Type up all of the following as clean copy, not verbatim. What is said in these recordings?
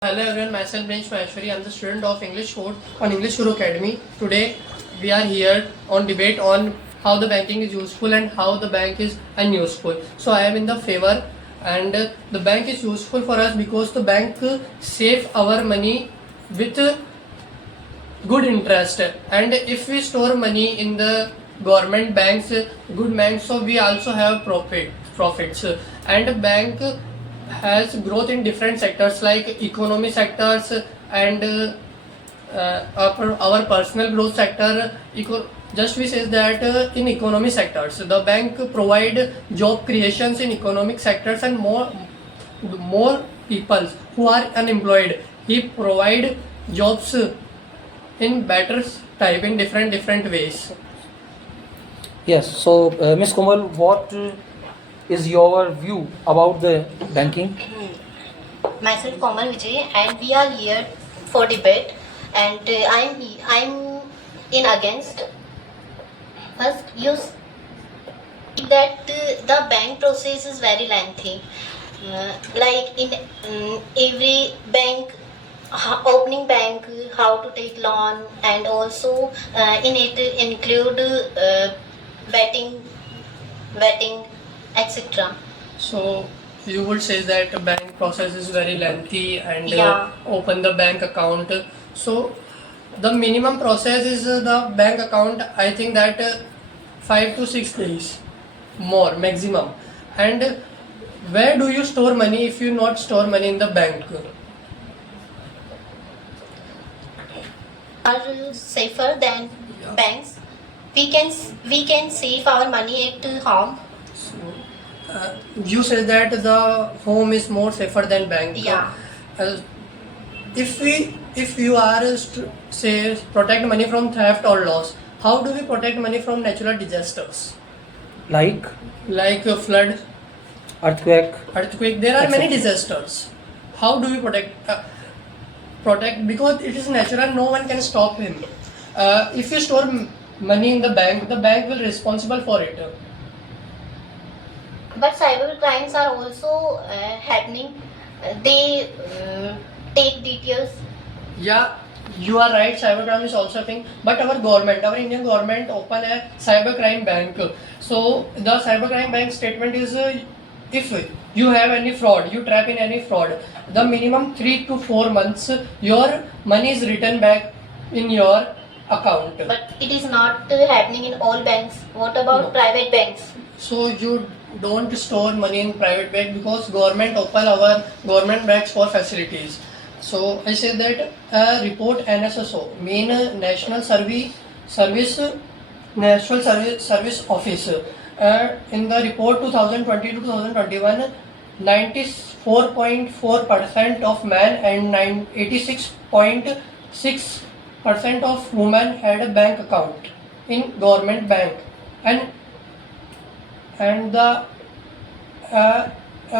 Hello everyone, myself Prince Maheshwari. I am the student of English Code on English Guru Academy. Today we are here on debate on how the banking is useful and how the bank is unuseful. So I am in the favor, and the bank is useful for us because the bank save our money with good interest, and if we store money in the government banks, good banks, so we also have profits, and bank has growth in different sectors like economy sectors and our personal growth sector. Just we says that in economy sectors the bank provide job creations in economic sectors, and more people who are unemployed, he provide jobs in better type in different ways. Yes, so Ms. Komal, what is your view about the banking? Myself Komal Vijay, and we are here for debate, and I'm in against. First, you that the bank process is very lengthy. Like in every bank, opening bank, how to take loan, and also in it include vetting, etc. So you would say that bank process is very lengthy and Yeah. open the bank account. So the minimum process is the bank account. I think that 5 to 6 days more maximum. And where do you store money if you not store money in the bank? Are safer than banks. We can save our money at home. So, you say that the home is more safer than bank. Yeah. Uh, if you are say protect money from theft or loss, how do we protect money from natural disasters Like like flood, earthquake? earthquake? There are many Etc. disasters. How do we protect because it is natural, no one can stop him. If you store money in the bank will responsible for it. But cyber crimes are also happening. They take details. Yeah, you are right. Cybercrime is also a thing, but our Indian government, open a cybercrime bank. So the cybercrime bank statement is, if you have any fraud, you trap in any fraud, the minimum 3 to 4 months, your money is returned back in your account. But it is not happening in all banks. What about No. private banks? So you don't store money in private bank because government open our government banks for facilities. So I say that report NSSO, mean National Service Office. In the report 2020 to 2021, 94.4% of men and 86.6% of women had a bank account in government bank, and the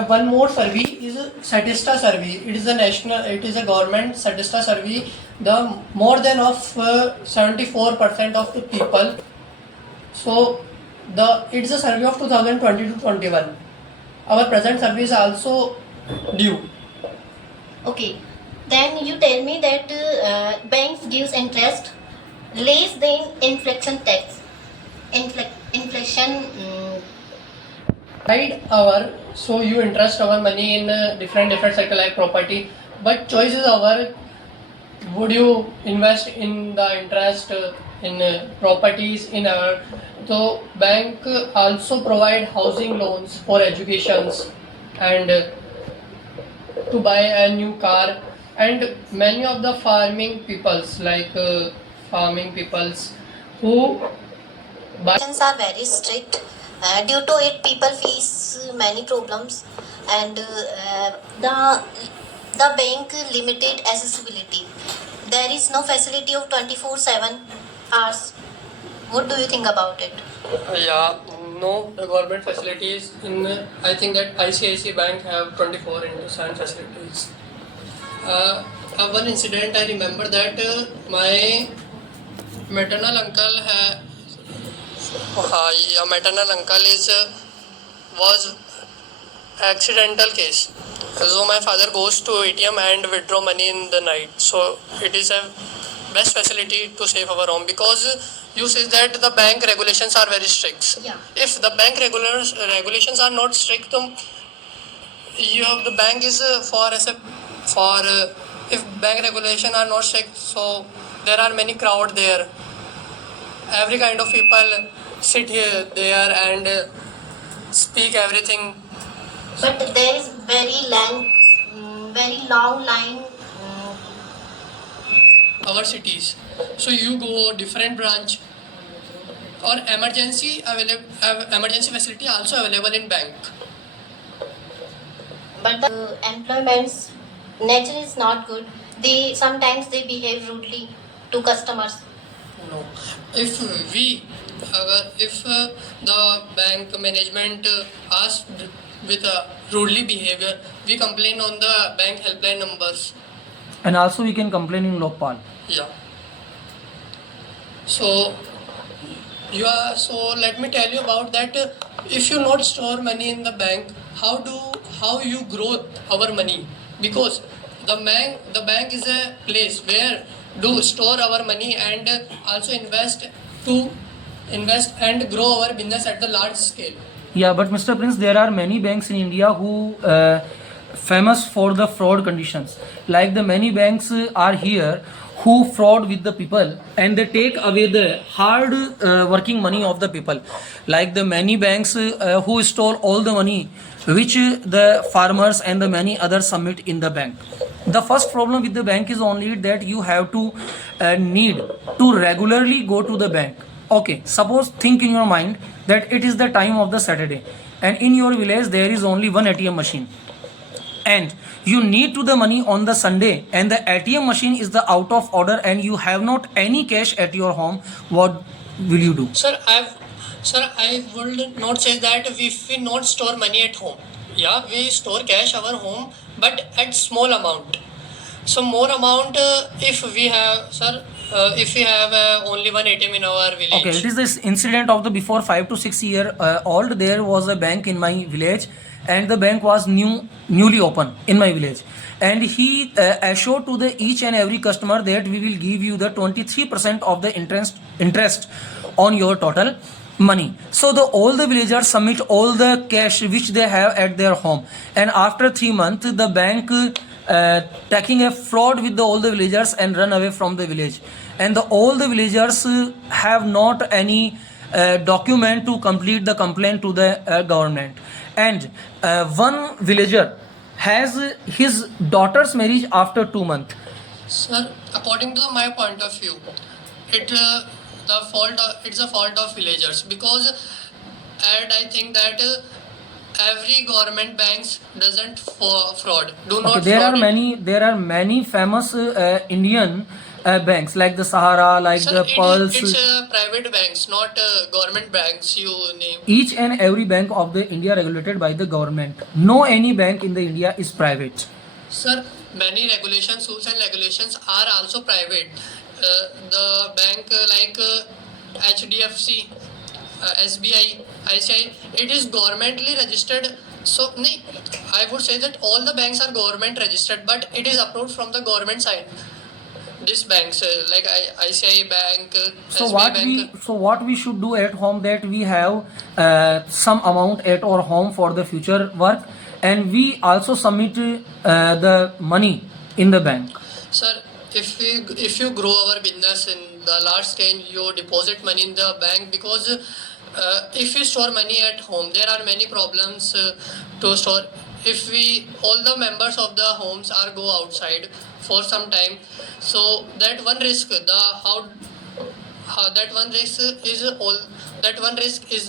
one more survey is Statista survey. It is a government Statista survey. The more than of 74% of the people. So it is a survey of 2020 to 21. Our present survey is also due. Okay. Then you tell me that banks gives interest less than inflation tax. Inflation. Right, so you interest our money in different sector like property, but choice is our. Would you invest in the interest in properties in our. So bank also provide housing loans for educations and to buy a new car, and many of the farming peoples who buy. Regulations are very strict. Due to it, people face many problems, and the bank limited accessibility. There is no facility of 24/7 hours. What do you think about it? Yeah, no, the government facilities in I think that ICICI Bank have 24 into 7 facilities. One incident I remember that my maternal uncle maternal uncle was accidental case, So my father goes to ATM and withdraw money in the night. So it is a best facility to save our home because you say that the bank regulations are very strict. Yeah. If the bank regulations are not strict, you have the bank is for if bank regulation are not strict, so there are many crowd there. Every kind of people sit here there and speak everything. But there is very long line. Our cities. So you go different branch or emergency facility also available in bank. But the employment's nature is not good. They sometimes they behave rudely to customers. No. If the bank management asked with a rudely behavior, we complain on the bank helpline numbers. And also we can complain in Lokpal. Yeah. So let me tell you about that. If you not store money in the bank, how you grow our money? Because the bank is a place where do store our money and also invest and grow our business at the large scale. Yeah, but Mr. Prince, there are many banks in India who famous for the fraud conditions. Like the many banks are here who fraud with the people and they take away the hard working money of the people. Like the many banks who stole all the money which the farmers and the many others submit in the bank. The first problem with the bank is only that you have to need to regularly go to the bank. Okay, suppose think in your mind that it is the time of the Saturday and in your village there is only one ATM machine and you need to the money on the Sunday and the ATM machine is the out of order and you have not any cash at your home. What will you do? Sir, I would not say that we not store money at home. Yeah, we store cash our home, but at small amount. So more amount if we have only one ATM in our village. Okay, it is this incident of the before 5 to 6 year old. There was a bank in my village and the bank was newly open in my village and he assured to the each and every customer that we will give you the 23% of the interest on your total money. So all the villagers submit all the cash which they have at their home and after 3 months the bank taking a fraud with all the villagers and run away from the village and all the villagers have not any document to complete the complaint to the government and one villager has his daughter's marriage after 2 months. Sir, according to my point of view, it's a fault of villagers because and I think that every government banks doesn't fraud. Do not. Okay, fraud it. there are many famous Indian banks like the Sahara, like Sir, the Pulse. it's private banks, not government banks. You name. Each and every bank of the India regulated by the government. No any bank in the India is private. Sir, many regulations, rules and regulations are also private. The bank like HDFC, SBI, ICI, it is governmentally registered. So, I would say that all the banks are government registered, but it is approved from the government side. These banks like ICI Bank, SBI Bank. So what we should do at home that we have some amount at our home for the future work and we also submit the money in the bank. Sir, if you grow our business in the large scale, you deposit money in the bank because if you store money at home, there are many problems to store. If all the members of the homes are go outside for some time, so that one risk is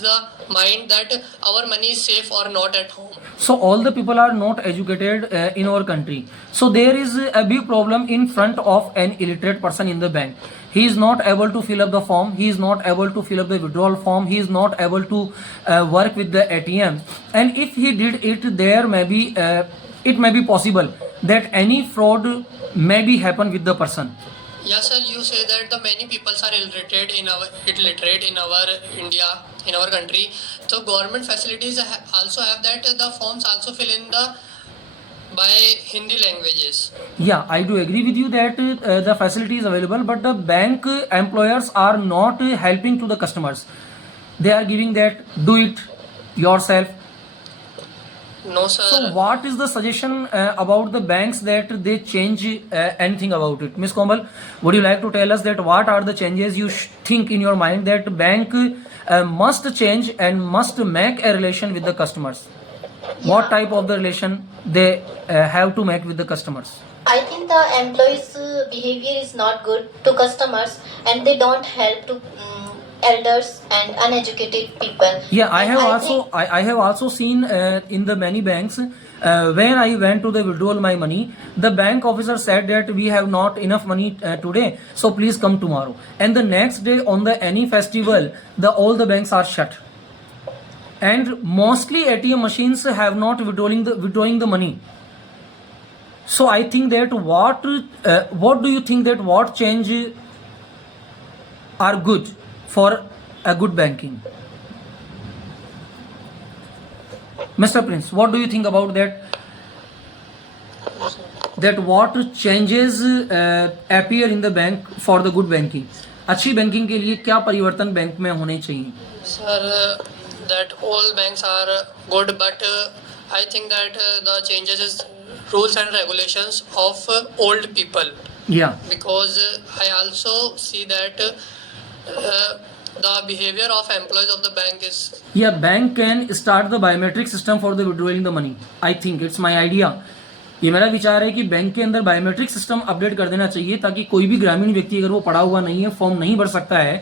the mind that our money is safe or not at home. So all the people are not educated in our country. So there is a big problem in front of an illiterate person in the bank. He is not able to fill up the form. He is not able to fill up the withdrawal form. He is not able to work with the ATM. And if he did it, there may be it may be possible that any fraud may be happen with the person. Yes, sir. You say that the many people are illiterate in our India, in our country. So government facilities also have that the forms also fill in by Hindi languages. Yeah, I do agree with you that the facility is available, but the bank employers are not helping to the customers. They are giving that do it yourself. No, sir. So what is the suggestion about the banks that they change anything about it? Ms. Komal, would you like to tell us that what are the changes you think in your mind that bank must change and must make a relation with the customers? What Yeah. type of the relation they have to make with the customers? I think the employees' behavior is not good to customers, and they don't help to elders and uneducated people. Yeah, I And have I also think- I have also seen in the many banks when I went to the withdrawal my money, the bank officer said that we have not enough money today, so please come tomorrow. And the next day on the any festival, all the banks are shut. And mostly ATM machines have not withdrawing the money. So I think that what do you think that what change are good for a good banking? Mr. Prince, what do you think about that? That what changes appear in the bank for the good banking? अच्छी banking के लिए क्या परिवर्तन bank में होने चाहिए? Sir, that all banks are good, but I think that the changes is rules and regulations of old people, Yeah. because I also see that the behavior of employees of the bank is Yeah, bank can start the biometric system for the withdrawing the money. I think it's my idea. ये मेरा विचार है कि bank के अंदर biometric system update कर देना चाहिए ताकि कोई भी ग्रामीण व्यक्ति अगर वो पढ़ा हुआ नहीं है, फॉर्म नहीं भर सकता है,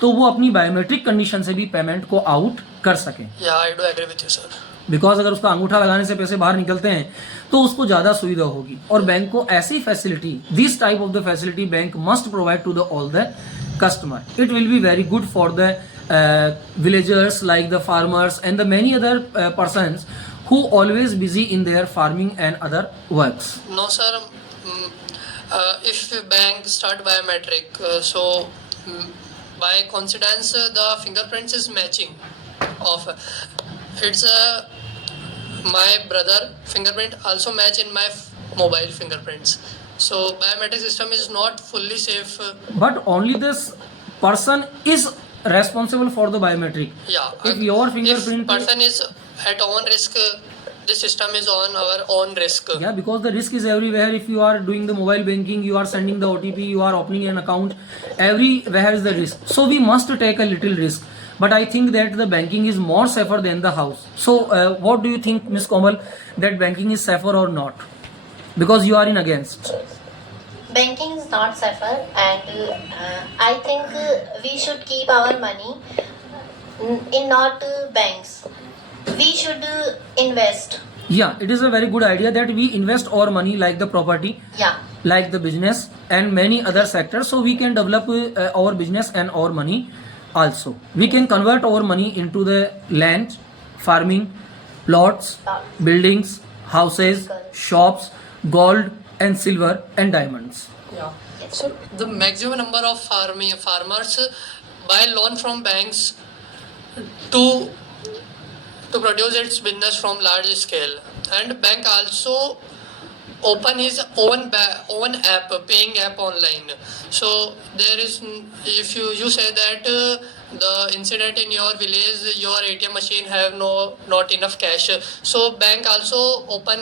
तो वो अपनी बायोमेट्रिक कंडीशन से भी पेमेंट को आउट कर सके. yeah, I do agree with you, sir. Because अगर उसका अंगूठा लगाने से पैसे बाहर निकलते हैं तो उसको ज्यादा सुविधा होगी. और बैंक को ऐसी facility, this type of the facility bank must provide to the all the customer. It will be very good for the villagers like the farmers and the many other persons who always busy in their farming and other works. No, sir. If bank start biometric, so by coincidence the fingerprints is matching of it's my brother fingerprint also match in my mobile fingerprints. So biometric system is not fully safe. But only this person is responsible for the biometric. Yeah. If your fingerprint if person is at own risk, the system is on our own risk. Yeah, because the risk is everywhere. If you are doing the mobile banking, you are sending the OTP, you are opening an account, everywhere is the risk. So we must take a little risk. But I think that the banking is more safer than the house. So what do you think, Ms. Komal, that banking is safer or not? Because you are in against. Banking is not safer, and I think we should keep our money in not banks. We should invest. Yeah, it is a very good idea that we invest our money like the property, Yeah. like the business and many other sectors, so we can develop our business and our money also. We can convert our money into the land, farming, plots, buildings, houses, shops, gold and silver and diamonds. Yeah. So the maximum number of farmers buy loan from banks to produce its business from large scale, and bank also open his own app, paying app online. So there is, if you say that the incident in your village, your ATM machine have not enough cash, so bank also open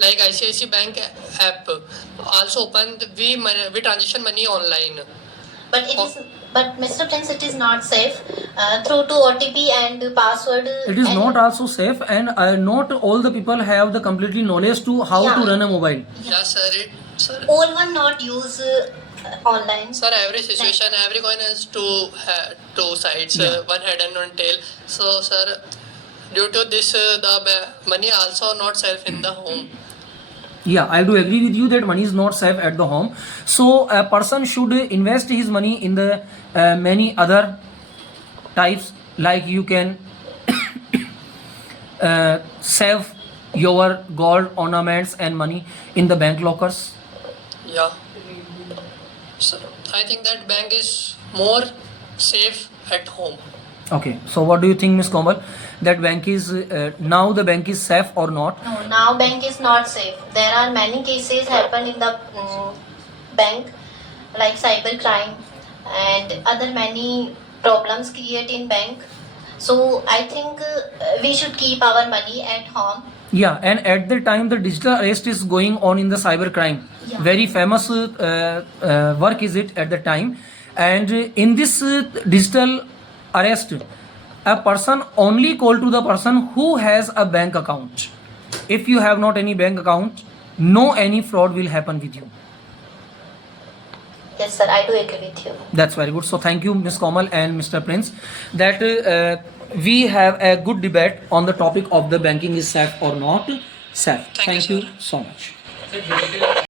like ICICI Bank app also open, we transition money online. But Mr. Prince, it is not safe through to OTP and password. It is not also safe, and not all the people have the completely knowledge to how to Yeah. run a mobile. Yeah, sir. Sir, All one not use online. sir, every situation, every coin has two sides, Yeah. one head and one tail. So, sir, due to this, the money also not safe in the home. Yeah, I do agree with you that money is not safe at the home. So a person should invest his money in the many other types, like you can save your gold ornaments and money in the bank lockers. Yeah. So, I think that bank is more safe at home. Okay, so what do you think, Ms. Komal? that bank is now the bank is safe or not? No, now bank is not safe. There are many cases happen in the bank, like cyber crime and other many problems create in bank. So I think we should keep our money at home. Yeah, and at the time the digital arrest is going on in the cyber crime. Yeah. Very famous work is it at the time, and in this digital arrest, a person only call to the person who has a bank account. If you have not any bank account, no any fraud will happen with you. Yes, sir, I do agree with you. That's very good. So thank you, Ms. Komal and Mr. Prince, that we have a good debate on the topic of the banking is safe or not safe. Thank you so much.